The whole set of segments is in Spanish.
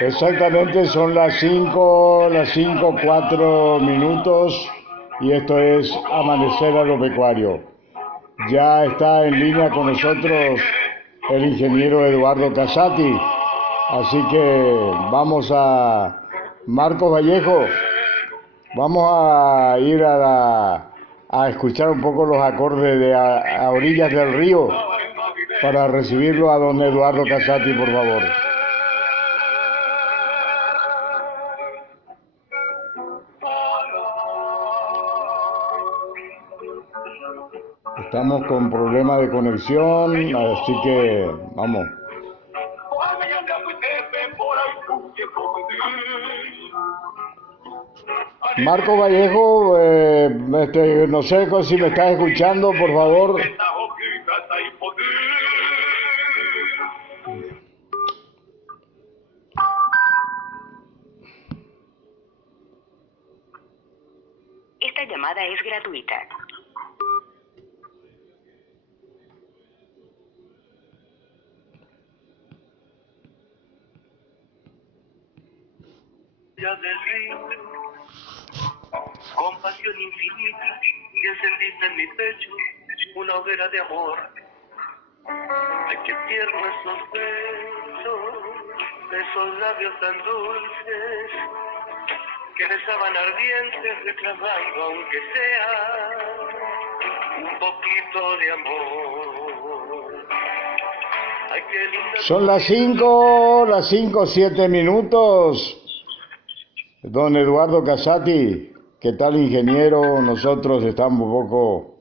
Exactamente, son las 5:04 y esto es Amanecer Agropecuario. Ya está en línea con nosotros el ingeniero Eduardo Casati, así que vamos a Marcos Vallejo, vamos a ir a escuchar un poco los acordes de a orillas del río para recibirlo a don Eduardo Casati, por favor. Estamos con problema de conexión, así que vamos. Marco Vallejo, no sé si me estás escuchando, por favor. Esta llamada es gratuita. Del río, con pasión infinita, y encendiste en mi pecho una hoguera de amor. Ay, qué tierno esos besos, esos labios tan dulces, que besaban ardientes reclamando, aunque sea un poquito de amor. Ay, qué linda. Son las 5:07. Don Eduardo Casati, ¿qué tal, ingeniero? Nosotros estamos un poco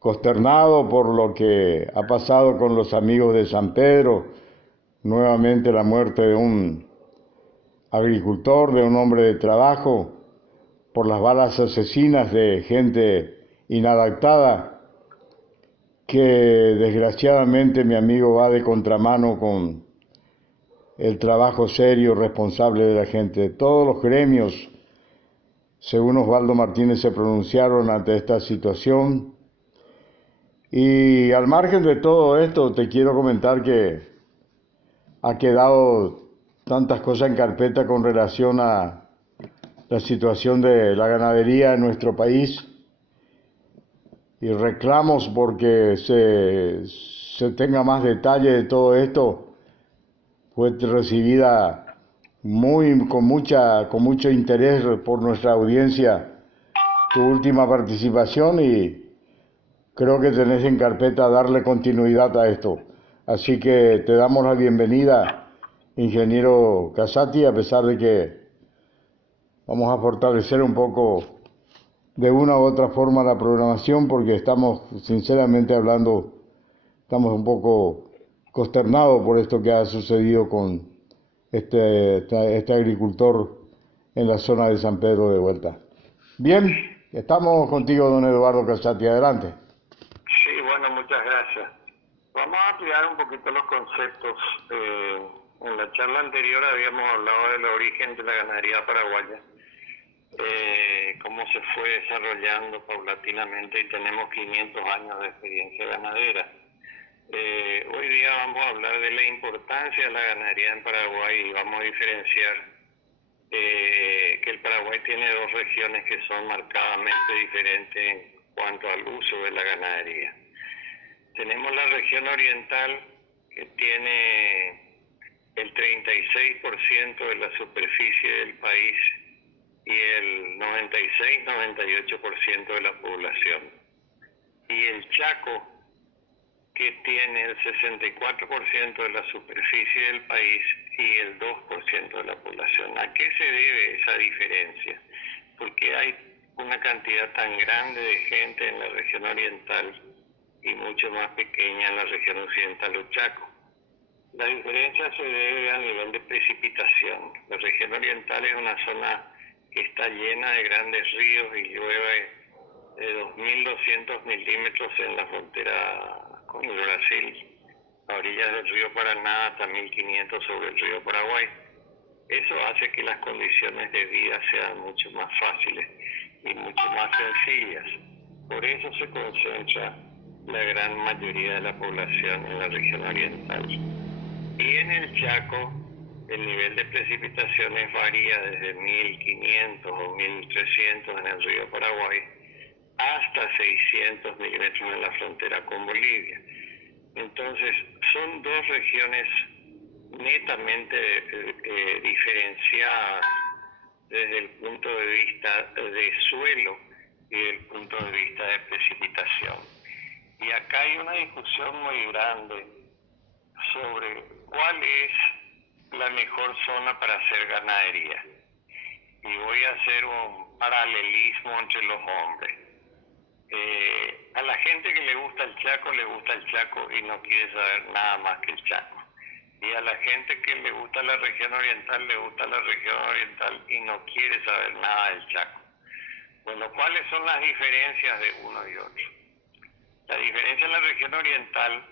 consternados por lo que ha pasado con los amigos de San Pedro. Nuevamente la muerte de un agricultor, de un hombre de trabajo, por las balas asesinas de gente inadaptada, que desgraciadamente mi amigo va de contramano con el trabajo serio, responsable de la gente. Todos los gremios, según Osvaldo Martínez, se pronunciaron ante esta situación. Y al margen de todo esto, te quiero comentar que ha quedado tantas cosas en carpeta con relación a la situación de la ganadería en nuestro país y reclamos porque se tenga más detalle de todo esto. Fue recibida con mucho interés por nuestra audiencia tu última participación y creo que tenés en carpeta darle continuidad a esto. Así que te damos la bienvenida, ingeniero Casati, a pesar de que vamos a fortalecer un poco de una u otra forma la programación porque estamos, sinceramente hablando, estamos un poco consternados por esto que ha sucedido con este agricultor en la zona de San Pedro de Vuelta. Bien, estamos contigo, don Eduardo Casati, adelante. Sí, bueno, muchas gracias. Vamos a ampliar un poquito los conceptos. En la charla anterior habíamos hablado del origen de la ganadería paraguaya, cómo se fue desarrollando paulatinamente y tenemos 500 años de experiencia ganadera. Hoy día vamos a hablar de la importancia de la ganadería en Paraguay y vamos a diferenciar que el Paraguay tiene dos regiones que son marcadamente diferentes en cuanto al uso de la ganadería. Tenemos la región oriental, que tiene el 36% de la superficie del país y el 96-98% de la población. Y el Chaco, que tiene el 64% de la superficie del país y el 2% de la población. ¿A qué se debe esa diferencia? Porque hay una cantidad tan grande de gente en la región oriental y mucho más pequeña en la región occidental o Chaco. La diferencia se debe a nivel de precipitación. La región oriental es una zona que está llena de grandes ríos y llueve de 2.200 milímetros en la frontera con el Brasil, a orillas del río Paraná, hasta 1.500 sobre el río Paraguay. Eso hace que las condiciones de vida sean mucho más fáciles y mucho más sencillas. Por eso se concentra la gran mayoría de la población en la región oriental. Y en el Chaco el nivel de precipitaciones varía desde 1500 o 1300 en el río Paraguay hasta 600 milímetros en la frontera con Bolivia. Entonces, son dos regiones netamente diferenciadas desde el punto de vista de suelo y desde el punto de vista de precipitación. Y acá hay una discusión muy grande sobre cuál es la mejor zona para hacer ganadería. Y voy a hacer un paralelismo entre los hombres. A la gente que le gusta el Chaco y no quiere saber nada más que el Chaco. Y a la gente que le gusta la región oriental y no quiere saber nada del Chaco. Bueno, ¿cuáles son las diferencias de uno y otro? La diferencia en la región oriental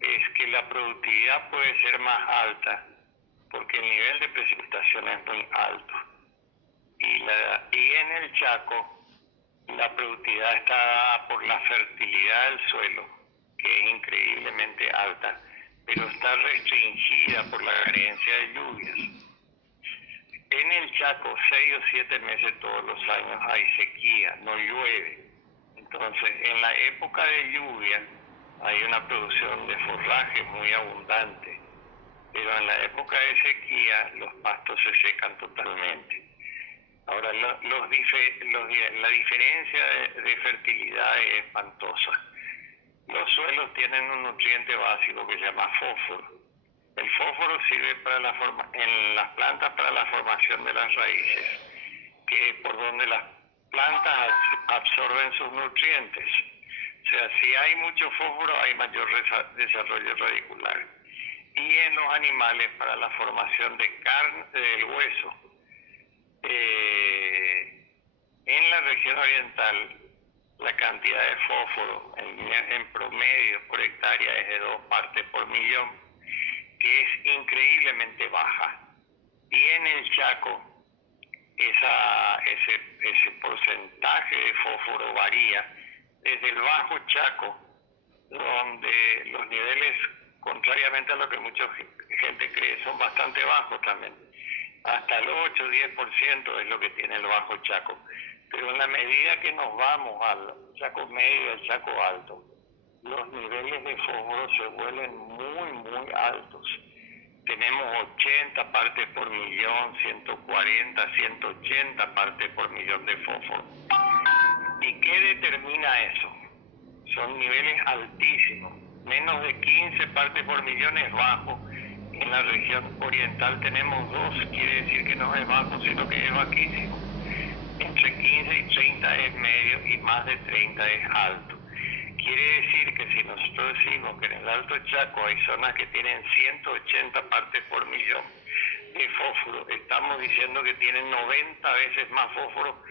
es que la productividad puede ser más alta porque el nivel de precipitación es muy alto. Y en el Chaco la productividad está dada por la fertilidad del suelo, que es increíblemente alta, pero está restringida por la carencia de lluvias. En el Chaco, 6 o 7 meses todos los años hay sequía, no llueve. Entonces, en la época de lluvia hay una producción de forraje muy abundante, pero en la época de sequía los pastos se secan totalmente. Ahora, la diferencia de fertilidad es espantosa. Los suelos tienen un nutriente básico que se llama fósforo. El fósforo sirve en las plantas para la formación de las raíces, que es por donde las plantas absorben sus nutrientes. O sea, si hay mucho fósforo hay mayor desarrollo radicular. Y en los animales para la formación de carne del hueso. En la región oriental la cantidad de fósforo en promedio por hectárea es de 2 partes por millón, que es increíblemente baja. Y en el Chaco ese porcentaje de fósforo varía desde el Bajo Chaco, donde los niveles, contrariamente a lo que mucha gente cree, son bastante bajos también. Hasta el 8-10% es lo que tiene el Bajo Chaco. Pero en la medida que nos vamos al Chaco medio y al Chaco alto, los niveles de fósforo se vuelven muy, muy altos. Tenemos 80 partes por millón, 140, 180 partes por millón de fósforo. ¿Y qué determina eso? Son niveles altísimos. Menos de 15 partes por millón es bajo. En la región oriental tenemos 2, quiere decir que no es bajo, sino que es bajísimo. Entre 15 y 30 es medio y más de 30 es alto. Quiere decir que si nosotros decimos que en el Alto Chaco hay zonas que tienen 180 partes por millón de fósforo, estamos diciendo que tienen 90 veces más fósforo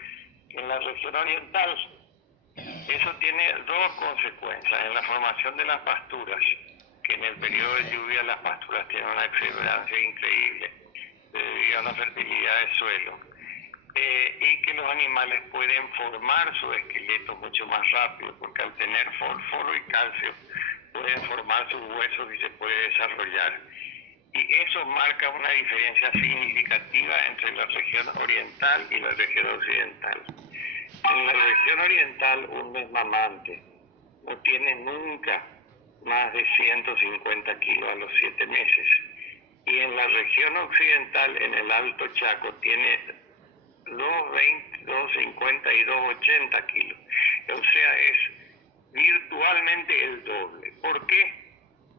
que en la región oriental. Eso tiene 2 consecuencias en la formación de las pasturas, que en el periodo de lluvia las pasturas tienen una exuberancia increíble debido a la fertilidad del suelo, y que los animales pueden formar su esqueleto mucho más rápido, porque al tener fósforo y calcio pueden formar sus huesos y se puede desarrollar. Y eso marca una diferencia significativa entre la región oriental y la región occidental. En la región oriental, un desmamante no tiene nunca más de 150 kilos a los 7 meses. Y en la región occidental, en el Alto Chaco, tiene 220, 250 y 280 kilos. O sea, es virtualmente el doble. ¿Por qué?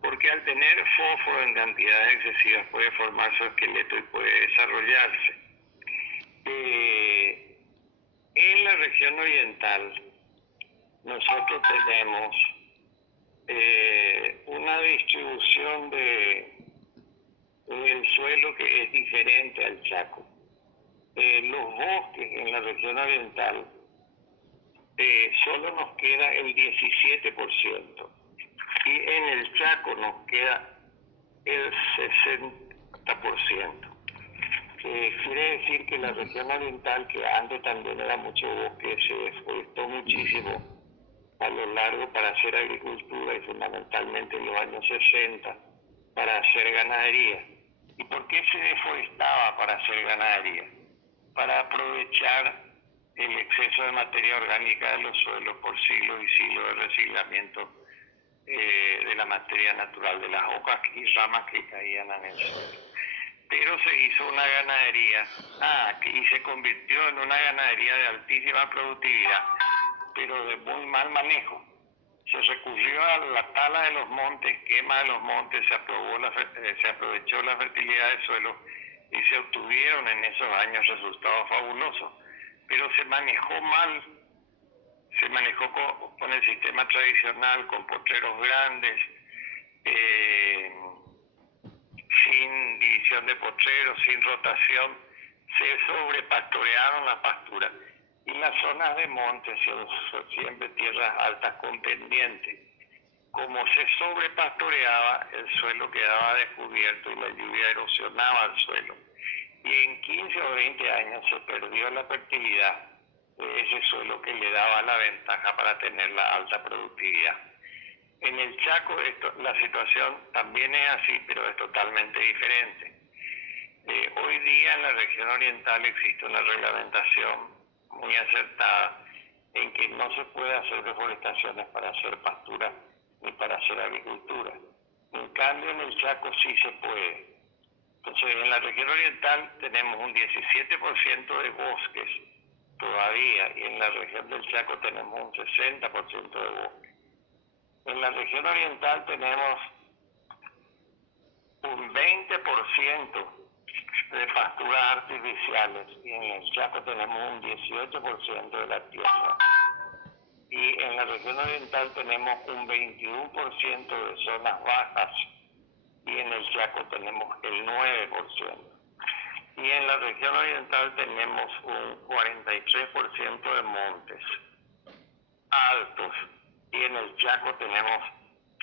Porque al tener fósforo en cantidades excesivas puede formar su esqueleto y puede desarrollarse. En la región oriental nosotros tenemos una distribución del suelo que es diferente al Chaco. Los bosques en la región oriental solo nos queda el 17%. Y en el Chaco nos queda el 60%. Quiere decir que la región oriental, que antes también era mucho bosque, se deforestó muchísimo a lo largo para hacer agricultura y fundamentalmente en los años 60 para hacer ganadería. ¿Y por qué se deforestaba para hacer ganadería? Para aprovechar el exceso de materia orgánica de los suelos por siglos y siglos de reciclamiento de la materia natural, de las hojas y ramas que caían en el suelo. Pero se hizo una ganadería, y se convirtió en una ganadería de altísima productividad, pero de muy mal manejo. Se recurrió a la tala de los montes, quema de los montes, se aprovechó la fertilidad del suelo y se obtuvieron en esos años resultados fabulosos. Pero se manejó mal, se manejó con el sistema tradicional, con potreros grandes, sin división de potreros, sin rotación, se sobrepastorearon las pasturas. Y las zonas de monte son siempre tierras altas con pendientes. Como se sobrepastoreaba, el suelo quedaba descubierto y la lluvia erosionaba el suelo. Y en 15 o 20 años se perdió la fertilidad de ese suelo que le daba la ventaja para tener la alta productividad. En el Chaco la situación también es así, pero es totalmente diferente. Hoy día en la región oriental existe una reglamentación muy acertada en que no se puede hacer deforestaciones para hacer pastura ni para hacer agricultura. En cambio en el Chaco sí se puede. Entonces en la región oriental tenemos un 17% de bosques todavía y en la región del Chaco tenemos un 60% de bosques. En la región oriental tenemos un 20% de pasturas artificiales y en el Chaco tenemos un 18% de la tierra. Y en la región oriental tenemos un 21% de zonas bajas y en el Chaco tenemos el 9%. Y en la región oriental tenemos un 43% de montes altos y en el Chaco tenemos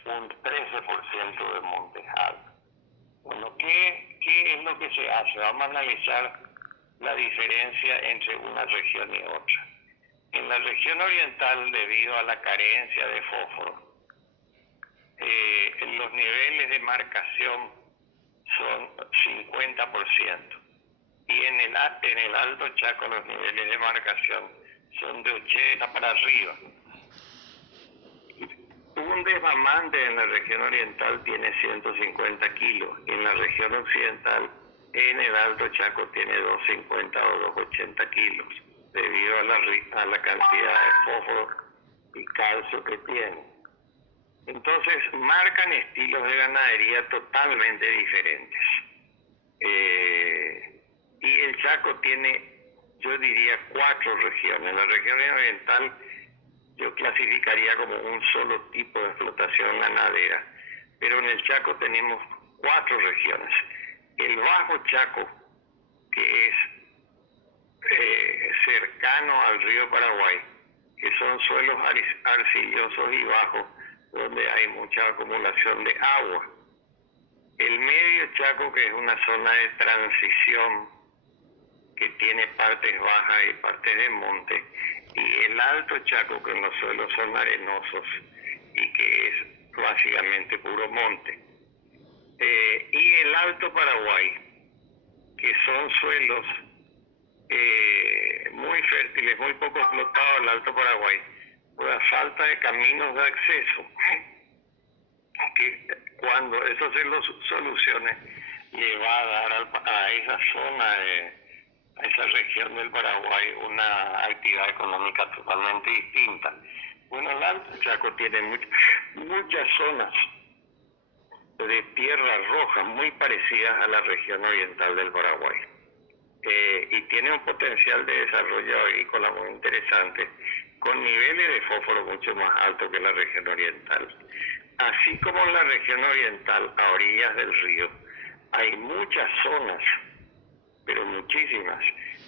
un 13% de montes altos. Bueno, ¿qué es lo que se hace? Vamos a analizar la diferencia entre una región y otra. En la región oriental, debido a la carencia de fósforo, los niveles de marcación son 50%. Y en el Alto Chaco los niveles de marcación son de 80 para arriba. Un desmamante en la región oriental tiene 150 kilos y en la región occidental, en el Alto Chaco, tiene 250 o 280 kilos, debido a la cantidad de fósforo y calcio que tiene. Entonces, marcan estilos de ganadería totalmente diferentes. Y el Chaco tiene, yo diría, 4 regiones. La región oriental yo clasificaría como un solo tipo de explotación ganadera, pero en el Chaco tenemos 4 regiones. El Bajo Chaco, que es cercano al río Paraguay, que son suelos arcillosos y bajos, donde hay mucha acumulación de agua. El Medio Chaco, que es una zona de transición, que tiene partes bajas y partes de monte, y el Alto Chaco, que los suelos son arenosos y que es básicamente puro monte. Y el Alto Paraguay, que son suelos muy fértiles, muy poco explotados, el Alto Paraguay, por la falta de caminos de acceso, que cuando eso se lo solucione, le va a dar a esa zona a esa región del Paraguay una actividad económica totalmente distinta. Bueno, el Alto Chaco tiene muchas zonas de tierra roja muy parecidas a la región oriental del Paraguay. Y tiene un potencial de desarrollo agrícola muy interesante, con niveles de fósforo mucho más altos que la región oriental. Así como en la región oriental, a orillas del río, hay muchas zonas, pero muchísimas,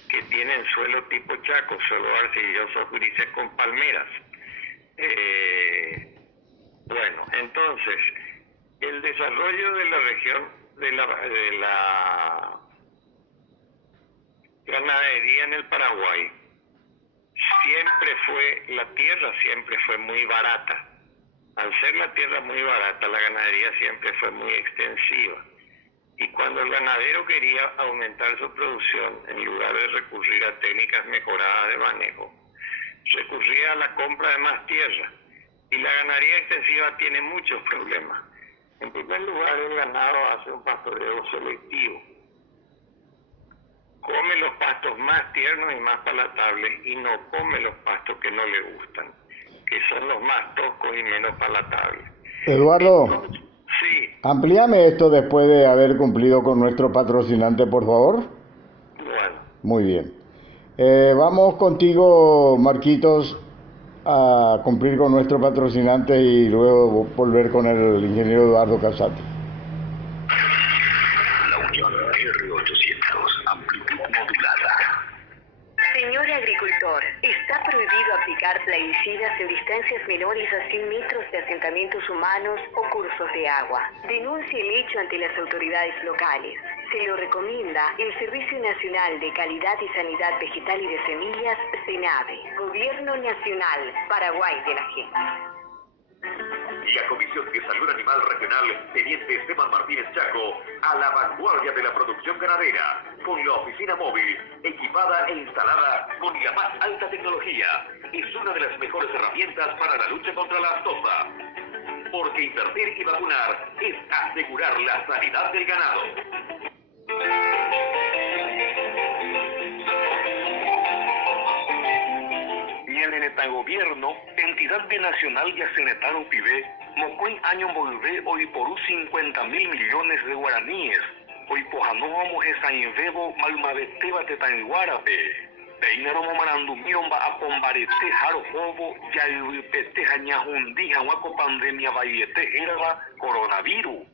que tienen suelo tipo Chaco, suelo arcillosos grises con palmeras. Bueno, entonces, el desarrollo de la región, de la ganadería en el Paraguay, la tierra siempre fue muy barata. Al ser la tierra muy barata, la ganadería siempre fue muy extensiva. Y cuando el ganadero quería aumentar su producción, en lugar de recurrir a técnicas mejoradas de manejo, recurría a la compra de más tierra. Y la ganadería extensiva tiene muchos problemas. En primer lugar, el ganado hace un pastoreo selectivo. Come los pastos más tiernos y más palatables y no come los pastos que no le gustan, que son los más toscos y menos palatables. Eduardo, Sí, amplíame esto después de haber cumplido con nuestro patrocinante, por favor. bueno, Muy bien. Vamos contigo, Marquitos, a cumplir con nuestro patrocinante y luego volver con el ingeniero Eduardo Casati. La Unión R800, amplitud modulada. Señor agricultor, está prohibido aplicar plaguicidas en distancias menores a 100 metros de asentamientos humanos o cursos de agua. Denuncie el hecho ante las autoridades locales. Se lo recomienda el Servicio Nacional de Calidad y Sanidad Vegetal y de Semillas, SENAVE, Gobierno Nacional, Paraguay de la Gente. La Comisión de Salud Animal Regional, Teniente Esteban Martínez Chaco, a la vanguardia de la producción ganadera, con la oficina móvil, equipada e instalada con la más alta tecnología. Es una de las mejores herramientas para la lucha contra la aftosa. Porque invertir y vacunar es asegurar la sanidad del ganado. Y el Eneta Gobierno, entidad binacional y Acenetano Pibe, Mocoin año volvé hoy por 50.000 millones de guaraníes, hoy pojanómo esa invebo malmabeteba tetanguarape. Peinero momarandumieron va a pombarete jaro jobo, ya yupete jañajundi, jahuaco pandemia bayete eraba coronavirus.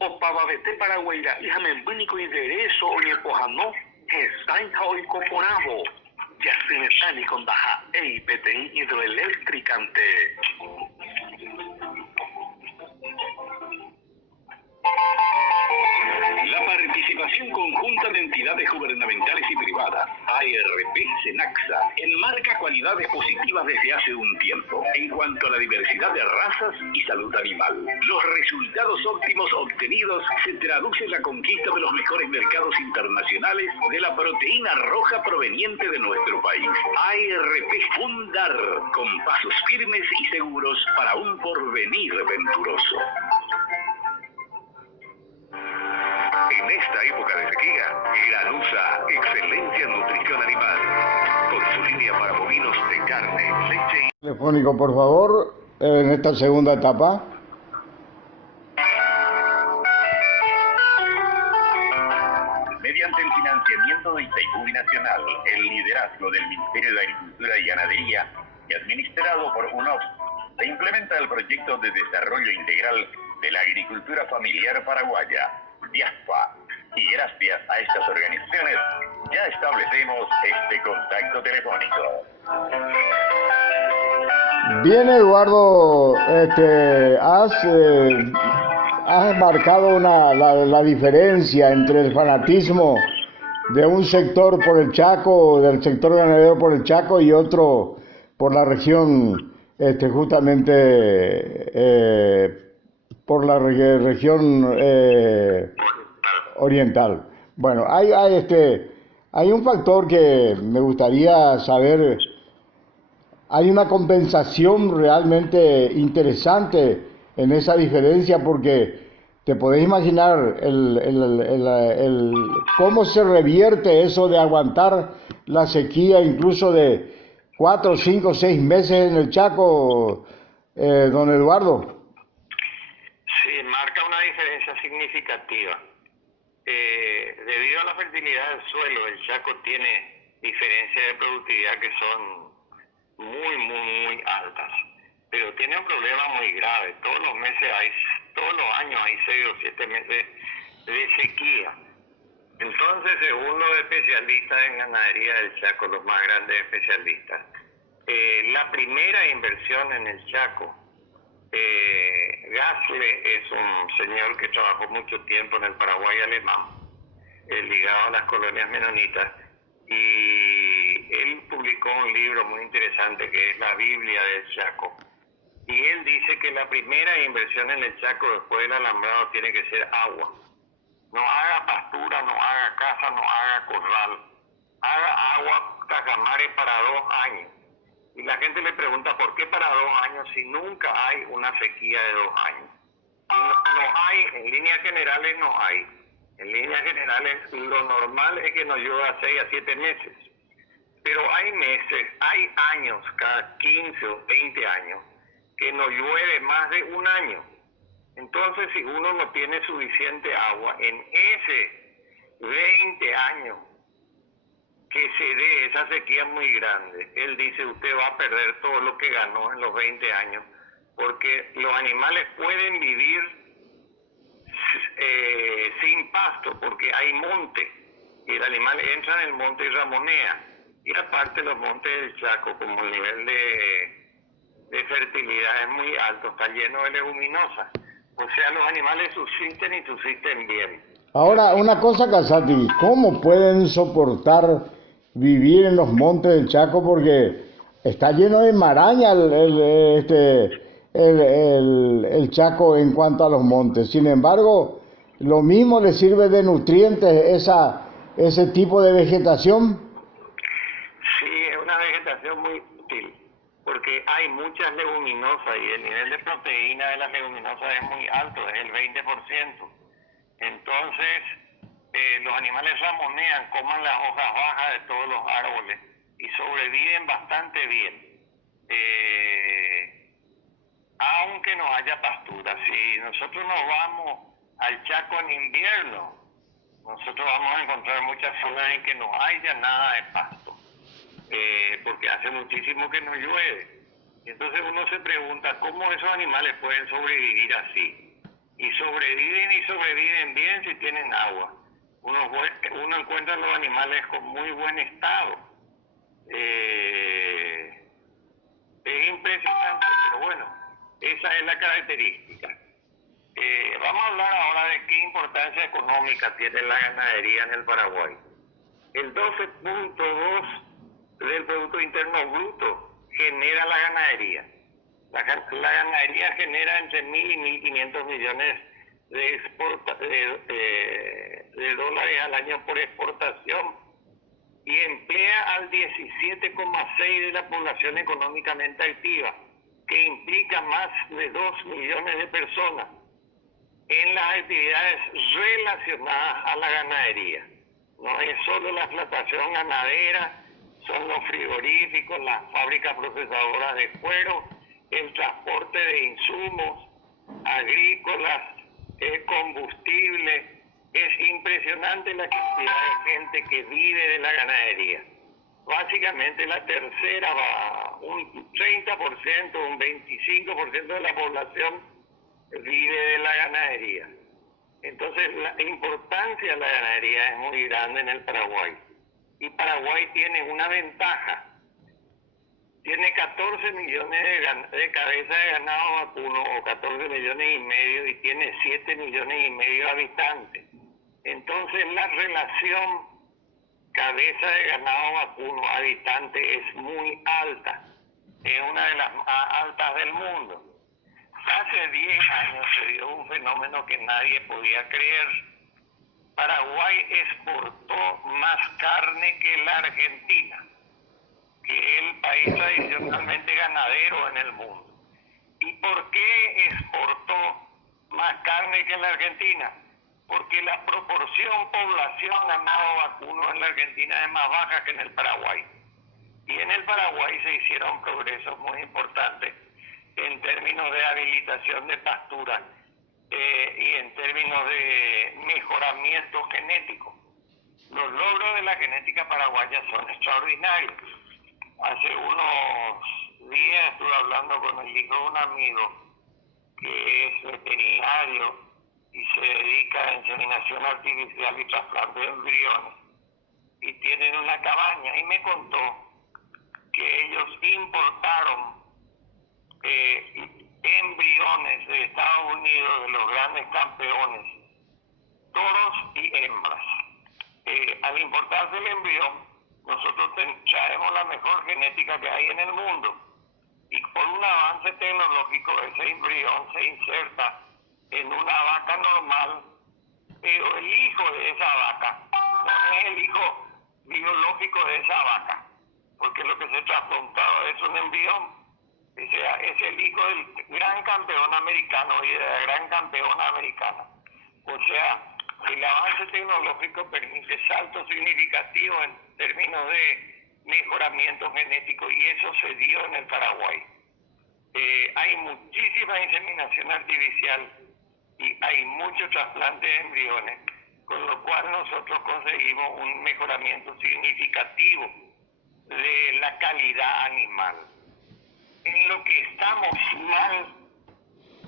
O pavavete paraguaira, hija membúnico y derecho, oye pojanó, jesán hoy coporabo. Ya se me está ni con daja, PTI hidroeléctricante. La participación conjunta de entidades gubernamentales y privadas, ARP y SENAXA, enmarca cualidades positivas desde hace un tiempo en cuanto a la diversidad de razas y salud animal. Los resultados óptimos obtenidos se traducen en la conquista de los mejores mercados internacionales de la proteína roja proveniente de nuestro país. ARP Fundar, con pasos firmes y seguros para un porvenir venturoso. En esta época de sequía, Granusa, excelencia en nutrición animal. Con su línea para bovinos de carne, leche y... Telefónico, por favor, en esta segunda etapa. Mediante el financiamiento de Itaipú Binacional, el liderazgo del Ministerio de Agricultura y Ganadería y administrado por UNOPS, se implementa el proyecto de desarrollo integral de la agricultura familiar paraguaya, DIASPA, y gracias a estas organizaciones ya establecemos este contacto telefónico. Bien, Eduardo, has marcado la diferencia entre el fanatismo de un sector por el Chaco, del sector ganadero por el Chaco y otro por la región, por la región oriental. Bueno, hay un factor que me gustaría saber. Hay una compensación realmente interesante en esa diferencia porque te podés imaginar cómo se revierte eso de aguantar la sequía incluso de 4, 5, 6 meses en el Chaco, don Eduardo. sí, marca una diferencia significativa. Debido a la fertilidad del suelo, el Chaco tiene diferencias de productividad que son muy altas, pero tiene un problema muy grave. Todos los años hay 6 o 7 meses de sequía. Entonces, según los especialistas en ganadería del Chaco, los más grandes especialistas, la primera inversión en el Chaco, Gasle es un señor que trabajó mucho tiempo en el Paraguay alemán, ligado a las colonias menonitas, y él publicó un libro muy interesante que es la Biblia del Chaco. Y él dice que la primera inversión en el Chaco después del alambrado tiene que ser agua, No haga pastura, no haga casa, no haga corral. Haga agua Cajamare para 2 años. Y la gente le pregunta, ¿por qué para 2 años si nunca hay una sequía de 2 años? No hay, en líneas generales no hay. En líneas generales lo normal es que nos llueva 6 a 7 meses. Pero hay meses, hay años, cada 15 o 20 años, que nos llueve más de 1 año. Entonces, si uno no tiene suficiente agua en ese 20 años que se dé esa sequía muy grande, él dice, usted va a perder todo lo que ganó en los 20 años, porque los animales pueden vivir sin pasto, porque hay monte, y el animal entra en el monte y ramonea. Y aparte los montes del Chaco, como el nivel de fertilidad es muy alto, está lleno de leguminosas. O sea, los animales subsisten y subsisten bien. Ahora, una cosa, Casati, ¿cómo pueden soportar vivir en los montes del Chaco? Porque está lleno de maraña el Chaco en cuanto a los montes. Sin embargo, lo mismo le sirve de nutrientes ese tipo de vegetación. Sí, es una vegetación muy útil, porque hay muchas leguminosas y el nivel de proteína de las leguminosas es muy alto, es el 20%. Entonces, los animales ramonean, coman las hojas bajas de todos los árboles y sobreviven bastante bien. Aunque no haya pastura, si nosotros nos vamos al Chaco en invierno, nosotros vamos a encontrar muchas zonas en que no haya nada de pasto, porque hace muchísimo que no llueve. Entonces uno se pregunta cómo esos animales pueden sobrevivir así. Y sobreviven bien si tienen agua. Uno encuentra los animales con muy buen estado. Es impresionante, pero bueno, esa es la característica. Vamos a hablar ahora de qué importancia económica tiene la ganadería en el Paraguay. El 12.2 del Producto Interno Bruto genera la ganadería. La ganadería genera entre 1.000 y 1.500 millones de dólares al año por exportación y emplea al 17,6% de la población económicamente activa, que implica más de 2 millones de personas en las actividades relacionadas a la ganadería. No es solo la explotación ganadera, son los frigoríficos, las fábricas procesadoras de cuero, el transporte de insumos agrícolas, combustible. Es impresionante la cantidad de gente que vive de la ganadería. Básicamente la tercera un 30%, un 25% de la población vive de la ganadería. Entonces la importancia de la ganadería es muy grande en el Paraguay. Y Paraguay tiene una ventaja. Tiene 14 millones de cabezas de ganado vacuno, o 14 millones y medio, y tiene 7 millones y medio de habitantes. Entonces la relación cabeza de ganado vacuno habitante es muy alta, es una de las más altas del mundo. Hace 10 años se dio un fenómeno que nadie podía creer. Paraguay exportó más carne que la Argentina, que es el país tradicionalmente ganadero en el mundo. ¿Y por qué exportó más carne que la Argentina? Porque la proporción población ganado vacuno en la Argentina es más baja que en el Paraguay. Y en el Paraguay se hicieron progresos muy importantes en términos de habilitación de pastura y en términos de mejoramiento genético. Los logros de la genética paraguaya son extraordinarios. Hace unos días estuve hablando con el hijo de un amigo que es veterinario y se dedica a inseminación artificial y trasplante de embriones. Y tienen una cabaña y me contó que ellos importaron embriones de Estados Unidos, de los grandes campeones, toros y hembras. Al importarse el embrión, nosotros traemos la mejor genética que hay en el mundo. Y por un avance tecnológico, ese embrión se inserta en una vaca normal pero el hijo de esa vaca no es el hijo biológico de esa vaca, porque lo que se trasplantado es un embrión, o sea, es el hijo del gran campeón americano y de la gran campeona americana. O sea, el avance tecnológico permite saltos significativos en términos de mejoramiento genético, y eso se dio en el Paraguay. Hay muchísima inseminación artificial y hay mucho trasplante de embriones, con lo cual nosotros conseguimos un mejoramiento significativo de la calidad animal. En lo que estamos mal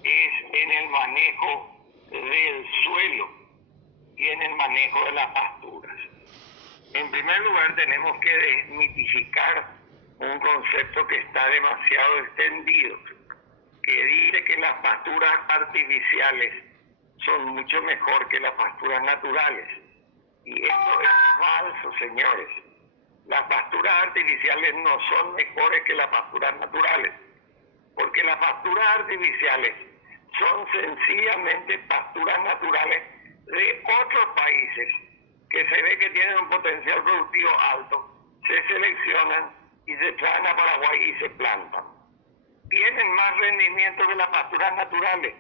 es en el manejo del suelo y en el manejo de las pasturas. En primer lugar, tenemos que desmitificar un concepto que está demasiado extendido, que dice que las pasturas artificiales son mucho mejor que las pasturas naturales. Y eso es falso, señores. Las pasturas artificiales no son mejores que las pasturas naturales, porque las pasturas artificiales son sencillamente pasturas naturales de otros países que se ve que tienen un potencial productivo alto, se seleccionan y se traen a Paraguay y se plantan. ¿Tienen más rendimiento que las pasturas naturales?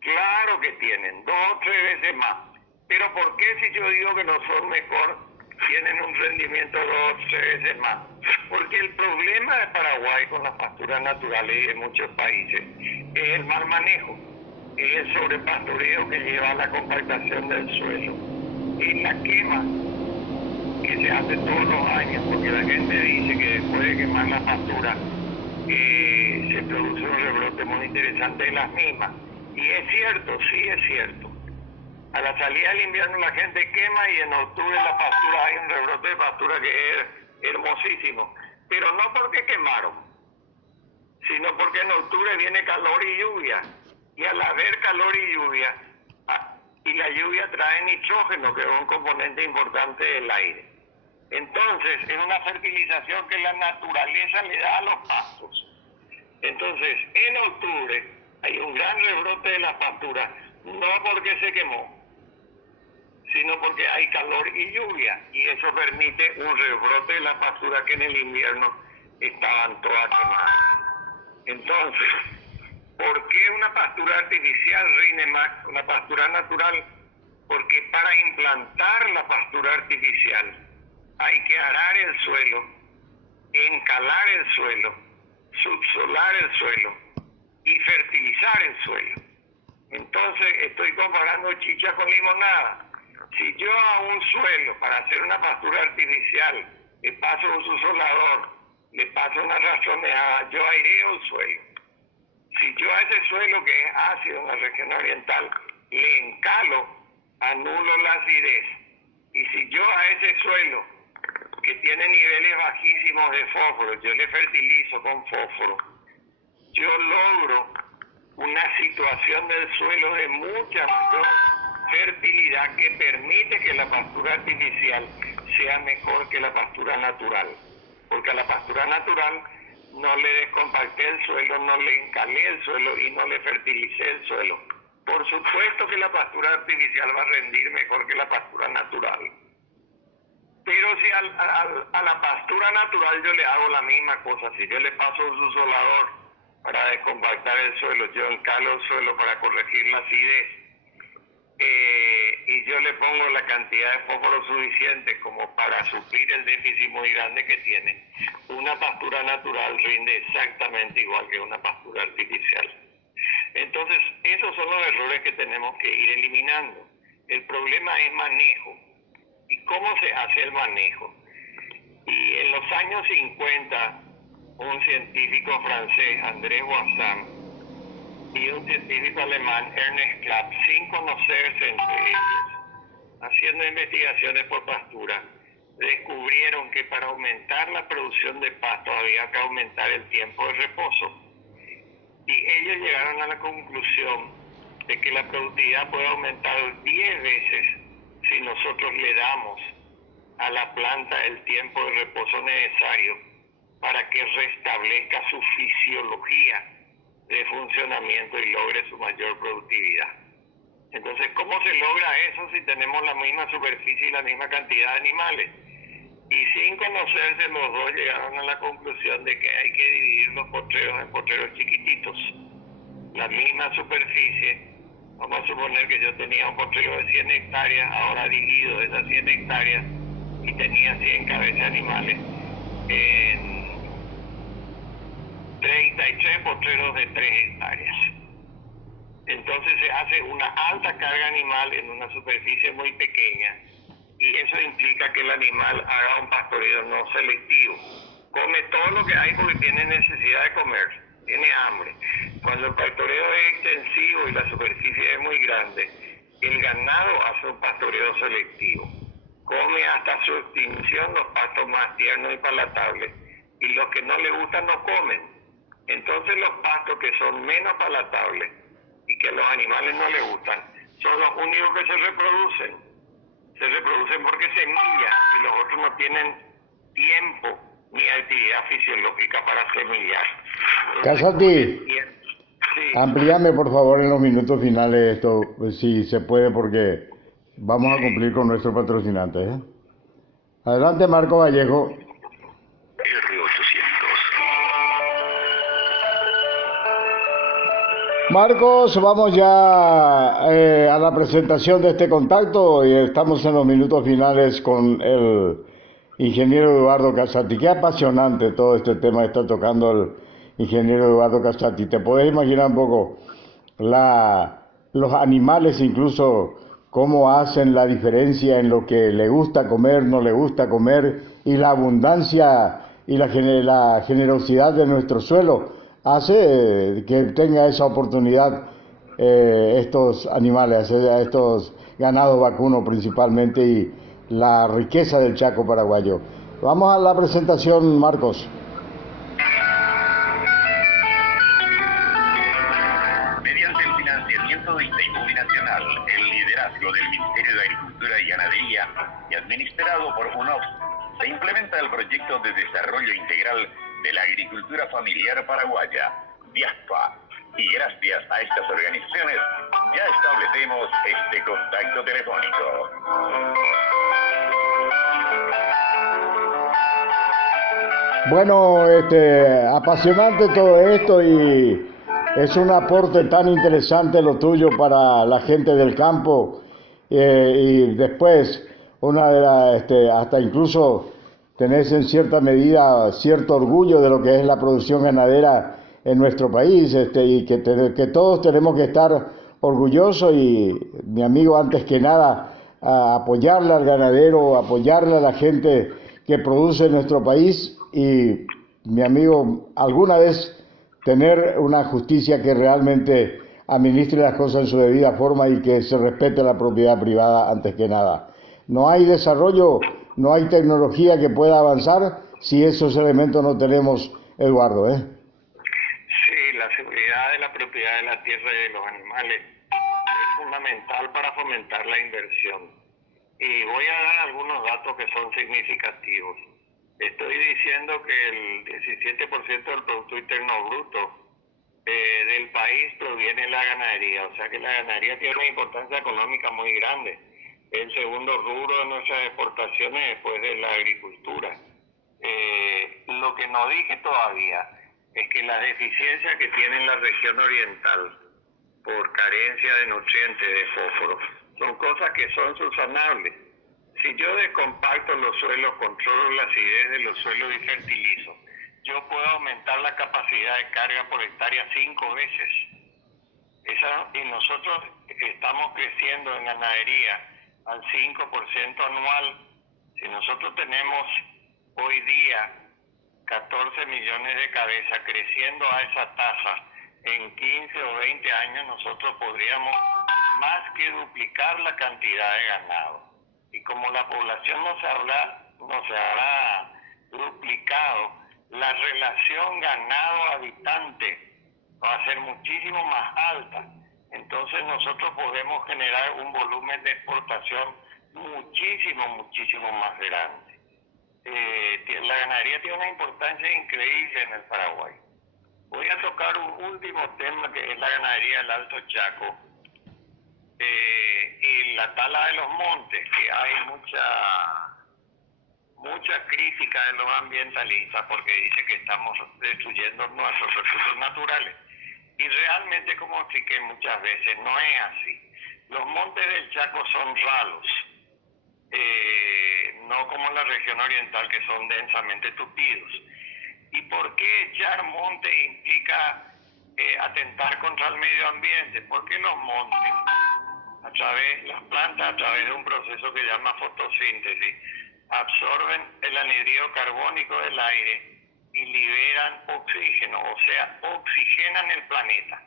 Claro que tienen, 2 o 3 veces más. Pero ¿por qué si yo digo que no son mejor, tienen un rendimiento 2 o 3 veces más? Porque el problema de Paraguay con las pasturas naturales y de muchos países es el mal manejo, es el sobrepastoreo que lleva a la compactación del suelo, es la quema que se hace todos los años, porque la gente dice que después de quemar la pastura se produce un rebrote muy interesante de las mismas. Y es cierto, sí es cierto. A la salida del invierno la gente quema y en octubre en la pastura hay un rebrote de pastura que es hermosísimo. Pero no porque quemaron, sino porque en octubre viene calor y lluvia. Y al haber calor y lluvia, y la lluvia trae nitrógeno, que es un componente importante del aire. Entonces, es una fertilización que la naturaleza le da a los pastos. Entonces, en octubre hay un gran rebrote de las pasturas, no porque se quemó, sino porque hay calor y lluvia, y eso permite un rebrote de las pasturas que en el invierno estaban todas quemadas. Entonces, ¿por qué una pastura artificial rinde más que una pastura natural? Porque para implantar la pastura artificial hay que arar el suelo, encalar el suelo, subsolar el suelo y fertilizar el suelo. Entonces estoy comparando chicha con limonada. Si yo a un suelo, para hacer una pastura artificial, le paso un subsolador, le paso una razoneada, yo aireo el suelo. Si yo a ese suelo que es ácido en la región oriental le encalo, anulo la acidez. Y si yo a ese suelo que tiene niveles bajísimos de fósforo, yo le fertilizo con fósforo, yo logro una situación del suelo de mucha mayor fertilidad que permite que la pastura artificial sea mejor que la pastura natural. Porque a la pastura natural no le descompacté el suelo, no le encalé el suelo y no le fertilicé el suelo. Por supuesto que la pastura artificial va a rendir mejor que la pastura natural. Pero si a la pastura natural yo le hago la misma cosa, si yo le paso un subsolador para descompactar el suelo, yo encalo el suelo para corregir la acidez, y yo le pongo la cantidad de fósforo suficiente como para suplir el déficit muy grande que tiene, una pastura natural rinde exactamente igual que una pastura artificial. Entonces, esos son los errores que tenemos que ir eliminando. El problema es manejo. ¿Y cómo se hace el manejo? Y en los años 50, un científico francés, André Voisin, y un científico alemán, Ernest Klapp, sin conocerse entre ellos, haciendo investigaciones por pastura, descubrieron que para aumentar la producción de pasto había que aumentar el tiempo de reposo. Y ellos llegaron a la conclusión de que la productividad puede aumentar 10 veces si nosotros le damos a la planta el tiempo de reposo necesario para que restablezca su fisiología de funcionamiento y logre su mayor productividad. Entonces, ¿cómo se logra eso si tenemos la misma superficie y la misma cantidad de animales? Y sin conocerse, los dos llegaron a la conclusión de que hay que dividir los potreros en potreros chiquititos. La misma superficie, vamos a suponer que yo tenía un potrero de 100 hectáreas, ahora divido esas 100 hectáreas y tenía 100 cabezas animales en 33 potreros de 3 hectáreas. Entonces se hace una alta carga animal en una superficie muy pequeña y eso implica que el animal haga un pastoreo no selectivo. Come todo lo que hay porque tiene necesidad de comer, tiene hambre. Cuando el pastoreo es extensivo y la superficie es muy grande, el ganado hace un pastoreo selectivo. Come hasta su extinción los pastos más tiernos y palatables y los que no le gustan no comen. Entonces los pastos que son menos palatables y que a los animales no les gustan, son los únicos que se reproducen. Se reproducen porque semillan y los otros no tienen tiempo ni actividad fisiológica para semillar. Casati, Sí. amplíame por favor en los minutos finales esto, si se puede, porque vamos a cumplir con nuestro patrocinante. Adelante, Marco Vallejo. Marcos, vamos ya a la presentación de este contacto y estamos en los minutos finales con el ingeniero Eduardo Casati. Qué apasionante todo este tema que está tocando el ingeniero Eduardo Casati. ¿Te podés imaginar un poco los animales incluso cómo hacen la diferencia en lo que le gusta comer, no le gusta comer y la abundancia y la generosidad de nuestro suelo? Hace que tenga esa oportunidad estos animales, estos ganados vacunos principalmente y la riqueza del Chaco paraguayo. Vamos a la presentación, Marcos. Mediante el financiamiento de Itaipú Binacional, el liderazgo del Ministerio de Agricultura y Ganadería y administrado por UNOPS, se implementa el proyecto de desarrollo integral de la agricultura familiar paraguaya, DIASPA, y gracias a estas organizaciones ya establecemos este contacto telefónico. Bueno, apasionante todo esto y es un aporte tan interesante lo tuyo para la gente del campo y después hasta incluso tenés en cierta medida cierto orgullo de lo que es la producción ganadera en nuestro país y que todos tenemos que estar orgullosos y mi amigo antes que nada a apoyarle al ganadero, apoyarle a la gente que produce en nuestro país y mi amigo alguna vez tener una justicia que realmente administre las cosas en su debida forma y que se respete la propiedad privada antes que nada. No hay desarrollo, no hay tecnología que pueda avanzar si esos elementos no tenemos, Eduardo, Sí, la seguridad de la propiedad de la tierra y de los animales es fundamental para fomentar la inversión. Y voy a dar algunos datos que son significativos. Estoy diciendo que el 17% del Producto Interno Bruto del país proviene de la ganadería, o sea que la ganadería tiene una importancia económica muy grande. El segundo rubro de nuestras exportaciones después de la agricultura. Lo que no dije todavía es que las deficiencias que tiene la región oriental por carencia de nutrientes, de fósforo, son cosas que son subsanables. Si yo descompacto los suelos, controlo la acidez de los suelos y fertilizo, yo puedo aumentar la capacidad de carga por hectárea 5 veces. Y nosotros estamos creciendo en ganadería al 5% anual. Si nosotros tenemos hoy día 14 millones de cabezas creciendo a esa tasa, en 15 o 20 años nosotros podríamos más que duplicar la cantidad de ganado. Y como la población no se habrá duplicado, la relación ganado-habitante va a ser muchísimo más alta. Entonces nosotros podemos generar un volumen de exportación muchísimo más grande. La ganadería tiene una importancia increíble en el Paraguay. Voy a tocar un último tema que es la ganadería del Alto Chaco. y la tala de los montes, que hay mucha crítica de los ambientalistas porque dice que estamos destruyendo nuestros recursos naturales. Y realmente, como expliqué muchas veces, no es así. Los montes del Chaco son ralos, no como en la región oriental, que son densamente tupidos. ¿Y por qué echar monte implica atentar contra el medio ambiente? Porque los montes, las plantas, a través de un proceso que se llama fotosíntesis, absorben el anhídrido carbónico del aire y liberan oxígeno, o sea, oxigenan el planeta.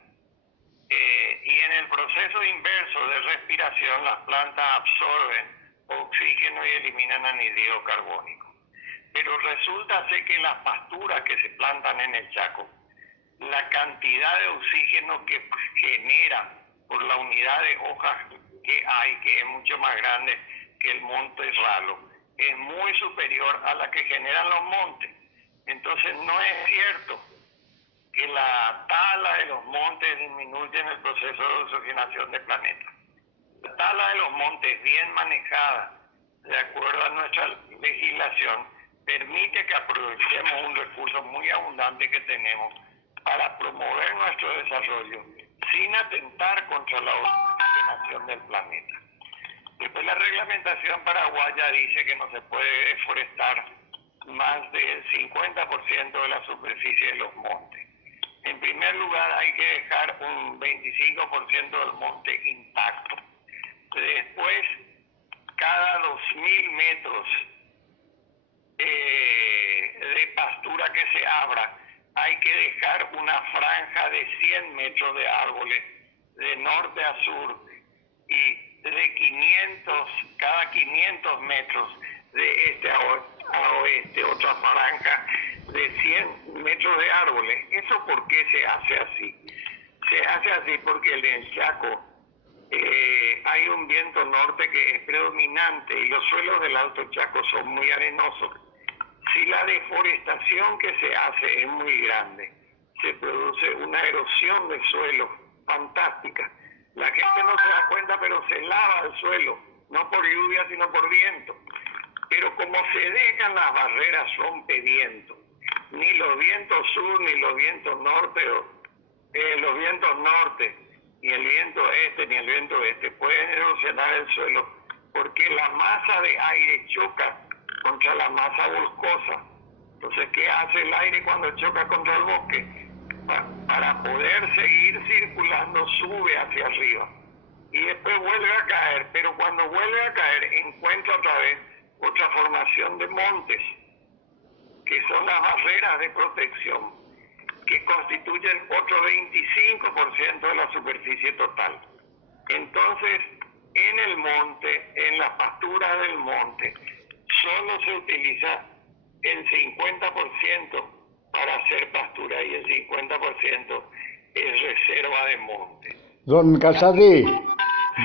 Y en el proceso inverso de respiración, las plantas absorben oxígeno y eliminan anhídrido carbónico. Pero resulta ser que las pasturas que se plantan en el Chaco, la cantidad de oxígeno que generan por la unidad de hojas que hay, que es mucho más grande que el monte ralo, es muy superior a la que generan los montes. Entonces no es cierto que la tala de los montes disminuye en el proceso de oxigenación del planeta. La tala de los montes, bien manejada, de acuerdo a nuestra legislación, permite que aprovechemos un recurso muy abundante que tenemos para promover nuestro desarrollo sin atentar contra la oxigenación del planeta. Después la reglamentación paraguaya dice que no se puede deforestar más del 50% de la superficie de los montes. En primer lugar, hay que dejar un 25% del monte intacto. Después, cada 2.000 metros de pastura que se abra, hay que dejar una franja de 100 metros de árboles de norte a sur y de cada 500 metros de este a oeste, otra franja de 100 metros de árboles. ¿Eso por qué se hace así? Se hace así porque en el Chaco hay un viento norte que es predominante y los suelos del Alto Chaco son muy arenosos. Si la deforestación que se hace es muy grande, se produce una erosión del suelo fantástica. La gente no se da cuenta, pero se lava el suelo, no por lluvia, sino por viento. Pero como se dejan las barreras rompeviento, ni los vientos sur, ni los vientos norte, los vientos norte, ni el viento este, ni el viento oeste, pueden erosionar el suelo, porque la masa de aire choca contra la masa boscosa. Entonces, ¿qué hace el aire cuando choca contra el bosque? Para poder seguir circulando, sube hacia arriba y después vuelve a caer, pero cuando vuelve a caer encuentra otra vez otra formación de montes, que son las barreras de protección, que constituyen otro 25% de la superficie total. Entonces, en el monte, en las pasturas del monte, solo se utiliza el 50% para hacer pastura y el 50% es reserva de monte. Don Casati,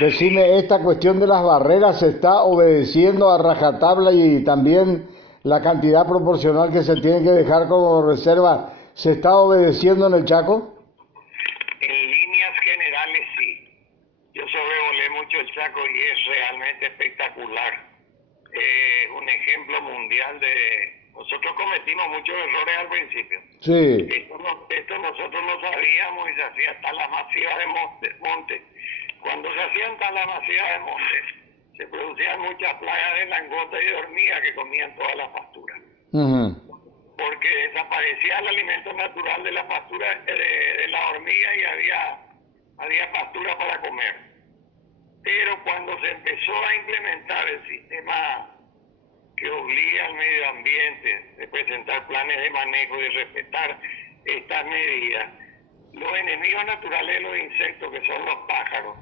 decime, esta cuestión de las barreras se está obedeciendo a rajatabla y también la cantidad proporcional que se tiene que dejar como reserva, ¿se está obedeciendo en el Chaco? En líneas generales sí. Yo sobrevolé mucho el Chaco y es realmente espectacular. Un ejemplo mundial de... Nosotros cometimos muchos errores al principio. Sí. Esto nosotros no sabíamos y se hacía talas masivas de monte. Cuando se hacían talas masivas de monte, se producían muchas plagas de langosta y de hormiga que comían toda la pastura. Porque desaparecía el alimento natural de la pastura, de la hormiga, y había pastura para comer. Pero cuando se empezó a implementar el sistema que obliga al medio ambiente de presentar planes de manejo y respetar estas medidas, los enemigos naturales de los insectos, que son los pájaros,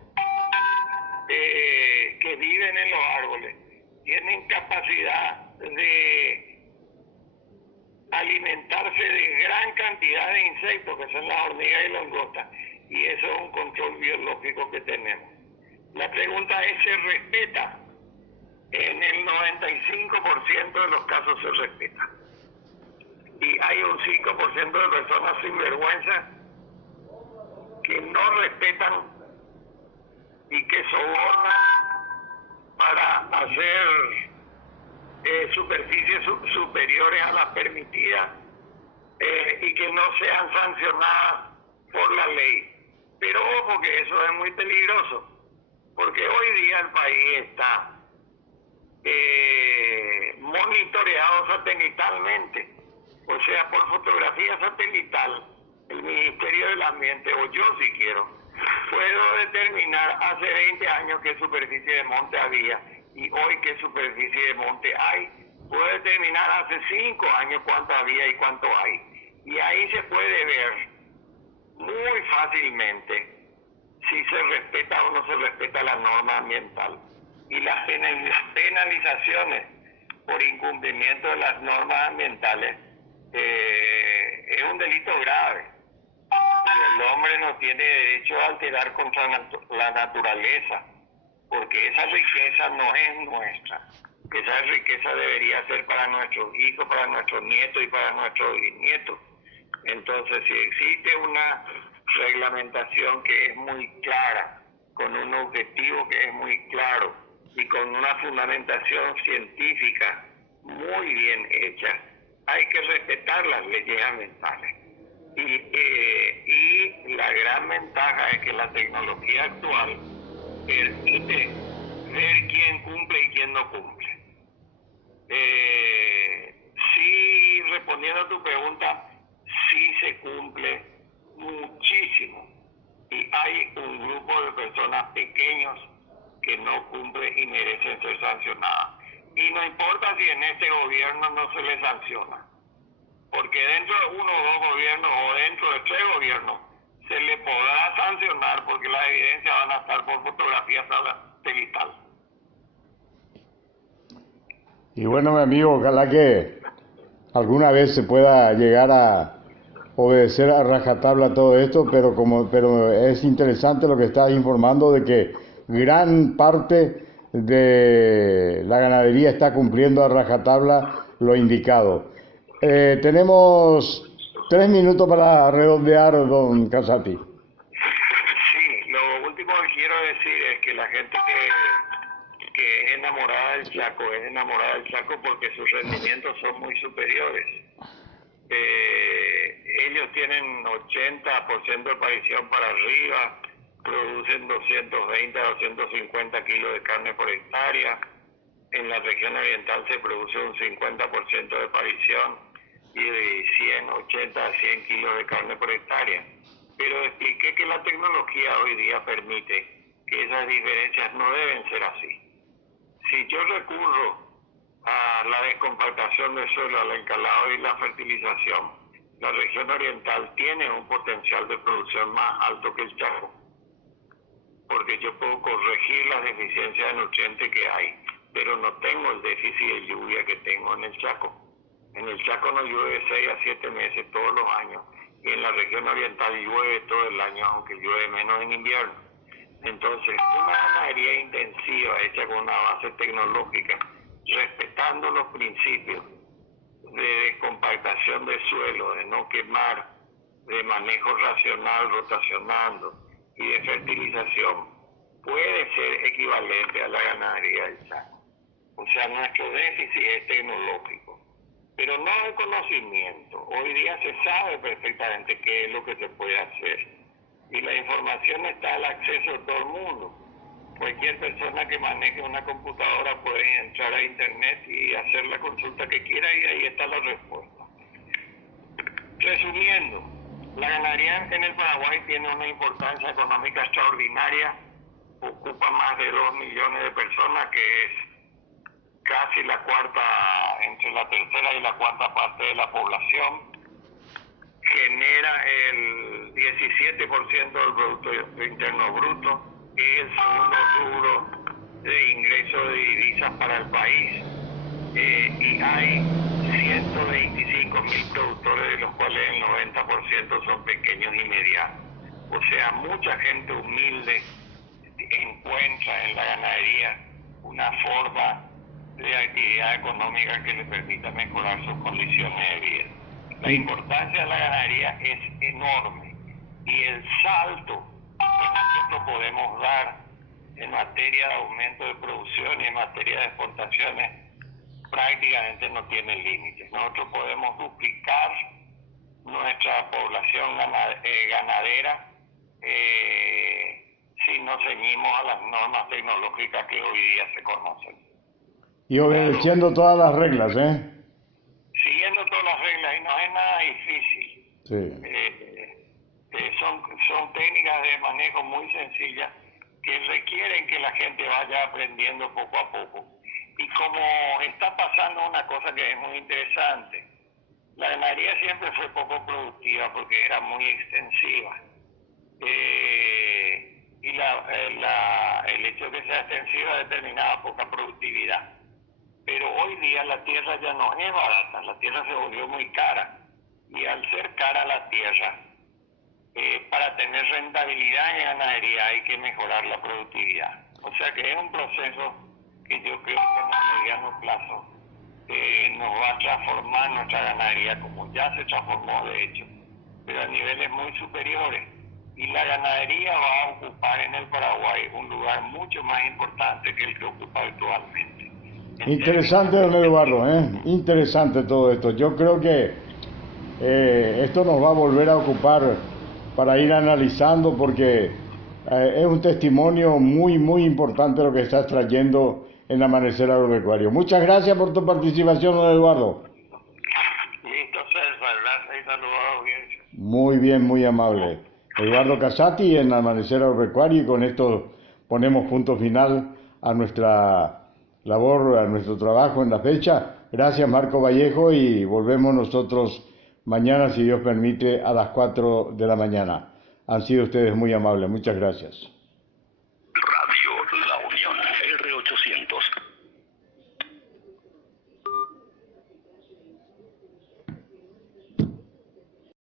que viven en los árboles, tienen capacidad de alimentarse de gran cantidad de insectos, que son las hormigas y langostas, y eso es un control biológico que tenemos. La pregunta es, ¿se respeta? En el 95% de los casos se respeta. Y hay un 5% de personas sinvergüenza que no respetan y que sobornan para hacer superficies superiores a las permitidas y que no sean sancionadas por la ley. Pero ojo que eso es muy peligroso, porque hoy día el país está monitoreado satelitalmente, o sea, por fotografía satelital. El Ministerio del Ambiente, o yo si quiero, puedo determinar hace 20 años qué superficie de monte había y hoy qué superficie de monte hay. Puedo determinar hace 5 años cuánto había y cuánto hay. Y ahí se puede ver muy fácilmente si se respeta o no se respeta la norma ambiental. Y las penalizaciones por incumplimiento de las normas ambientales es un delito grave. Y el hombre no tiene derecho a alterar contra la naturaleza, porque esa riqueza no es nuestra. Esa riqueza debería ser para nuestros hijos, para nuestros nietos y para nuestros bisnietos. Entonces, si existe una reglamentación que es muy clara, con un objetivo que es muy claro y con una fundamentación científica muy bien hecha, hay que respetar las leyes ambientales. Y la gran ventaja es que la tecnología actual permite ver quién cumple y quién no cumple. Sí, respondiendo a tu pregunta, sí se cumple muchísimo. Y hay un grupo de personas pequeños que no cumplen y merecen ser sancionadas. Y no importa si en este gobierno no se les sanciona, porque dentro de 1 o 2 gobiernos o dentro de 3 gobiernos se le podrá sancionar porque las evidencias van a estar por fotografía satelital. Y bueno, mi amigo, ojalá que alguna vez se pueda llegar a obedecer a rajatabla todo esto, pero es interesante lo que estás informando de que gran parte de la ganadería está cumpliendo a rajatabla lo indicado. Tenemos 3 minutos para redondear, don Casati. Sí, lo último que quiero decir es que la gente que es enamorada del Chaco porque sus rendimientos son muy superiores. Ellos tienen 80% de aparición para arriba, producen 220 a 250 kilos de carne por hectárea. En la región oriental se produce un 50% de aparición y de 80 a 100 kilos de carne por hectárea. Pero expliqué que la tecnología hoy día permite que esas diferencias no deben ser así. Si yo recurro a la descompactación del suelo, al encalado y la fertilización, la región oriental tiene un potencial de producción más alto que el Chaco, porque yo puedo corregir las deficiencias de nutrientes que hay, pero no tengo el déficit de lluvia que tengo en el Chaco. En el Chaco no llueve 6 a 7 meses todos los años, y en la región oriental llueve todo el año, aunque llueve menos en invierno. Entonces, una ganadería intensiva hecha con una base tecnológica, respetando los principios de descompactación de suelo, de no quemar, de manejo racional, rotacionando y de fertilización, puede ser equivalente a la ganadería del Chaco. O sea, nuestro déficit es tecnológico, pero no de conocimiento. Hoy día se sabe perfectamente qué es lo que se puede hacer y la información está al acceso de todo el mundo. Cualquier persona que maneje una computadora puede entrar a internet y hacer la consulta que quiera y ahí está la respuesta. Resumiendo, la ganadería en el Paraguay tiene una importancia económica extraordinaria, ocupa más de 2 millones de personas, que es casi la cuarta, entre la tercera y la cuarta parte de la población, genera el 17% del Producto Interno Bruto, es el segundo rubro de ingreso de divisas para el país, y hay 125.000 productores, de los cuales el 90% son pequeños y medianos. O sea, mucha gente humilde encuentra en la ganadería una forma de actividad económica que le permita mejorar sus condiciones de vida. La importancia de la ganadería es enorme y el salto que nosotros podemos dar en materia de aumento de producción y en materia de exportaciones prácticamente no tiene límites. Nosotros podemos duplicar nuestra población ganadera si nos ceñimos a las normas tecnológicas que hoy día se conocen. Y obedeciendo todas las reglas, ¿eh? Siguiendo todas las reglas, y no es nada difícil. Sí. Son técnicas de manejo muy sencillas que requieren que la gente vaya aprendiendo poco a poco. Y como está pasando una cosa que es muy interesante, la ganadería siempre fue poco productiva porque era muy extensiva. Y el hecho de que sea extensiva determinaba poca productividad. Pero hoy día la tierra ya no es barata, la tierra se volvió muy cara. Y al ser cara la tierra, para tener rentabilidad en ganadería hay que mejorar la productividad. O sea que es un proceso que yo creo que en el mediano plazo nos va a transformar nuestra ganadería, como ya se transformó de hecho, pero a niveles muy superiores. Y la ganadería va a ocupar en el Paraguay un lugar mucho más importante que el que ocupa actualmente. Interesante, don Eduardo, ¿eh? Interesante todo esto. Yo creo que esto nos va a volver a ocupar para ir analizando porque es un testimonio muy, muy importante lo que estás trayendo en Amanecer Agropecuario. Muchas gracias por tu participación, don Eduardo. Listo, César, gracias y saludos a la audiencia. Muy bien, muy amable. Eduardo Casati en Amanecer Agropecuario, y con esto ponemos punto final a nuestra labor, a nuestro trabajo en la fecha. Gracias, Marco Vallejo, y volvemos nosotros mañana, si Dios permite, a las 4 de la mañana. Han sido ustedes muy amables. Muchas gracias.